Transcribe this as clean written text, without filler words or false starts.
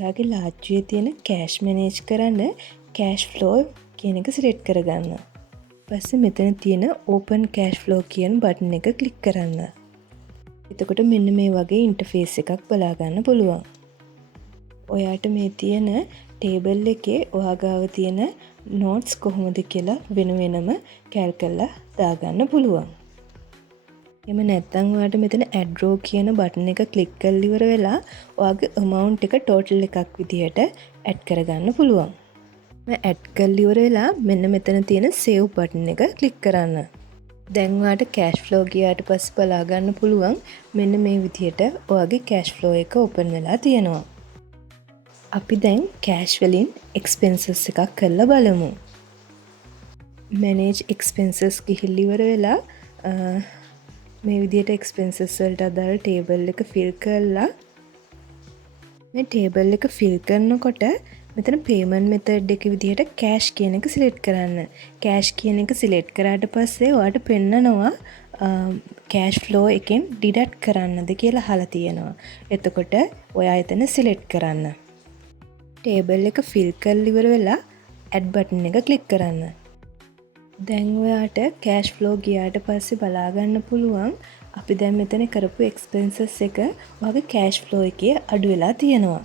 ඔයාගේ ලාච්චුවේ තියෙන cash manage කරන්න කෑෂ් ෆ්ලෝ කියන එක සිලෙක්ට් කරගන්න. පස්සේ මෙතන තියෙන ඕපන් කෑෂ් ෆ්ලෝ කියන බටන් එක ක්ලික් කරන්න. එතකොට මෙන්න මේ වගේ ඉන්ටර්ෆේස් එකක් බලාගන්න පුළුවන්. ඔයාට මේ තියෙන ටේබල් එකේ ඔයා ගාව තියෙන නෝට්ස් කොහොමද කියලා වෙන වෙනම කැල්කල්ලා දාගන්න පුළුවන්. එම නැත්තම් ඔයාට මෙතන ඇඩ් රෝ කියන බටන් එක ක්ලික් කරලා ඉවර වෙලා ඔයාගේ amount එක total එකක් විදිහට ඇඩ් කරගන්න පුළුවන්. මම ඇඩ් කරලා ඉවර වෙලා මෙන්න මෙතන තියෙන save බටන් එක ක්ලික් කරන්න. දැන් ඔයාට cash flow ගියාට පස්සේ බලා ගන්න පුළුවන් මෙන්න මේ විදිහට ඔයාගේ cash flow එක open වෙලා තියෙනවා. අපි දැන් cash වලින් expenses එකක් කරලා බලමු. manage expenses ගිහිල්ලා ඉවර වෙලා මේ විදිහට expenses වලට අදාළ table එක fill කරලා මේ table එක fill කරනකොට මෙතන payment method එක විදිහට cash කියන එක select කරන්න. cash කියන එක select කරාට පස්සේ ඔයාට පෙන්නනවා cash flow එකෙන් deduct කරන්නද කියලා අහලා තියෙනවා. එතකොට ඔයා එතන select කරන්න. table එක fill කරලා ඉවර වෙලා add button එක click කරන්න. දැන් ඔයාට cash flow ගියාට පස්සේ බලා ගන්න පුළුවන් අපි දැන් මෙතන කරපු expenses එක ඔයාගේ cash flow එකේ අඩු වෙලා තියෙනවා.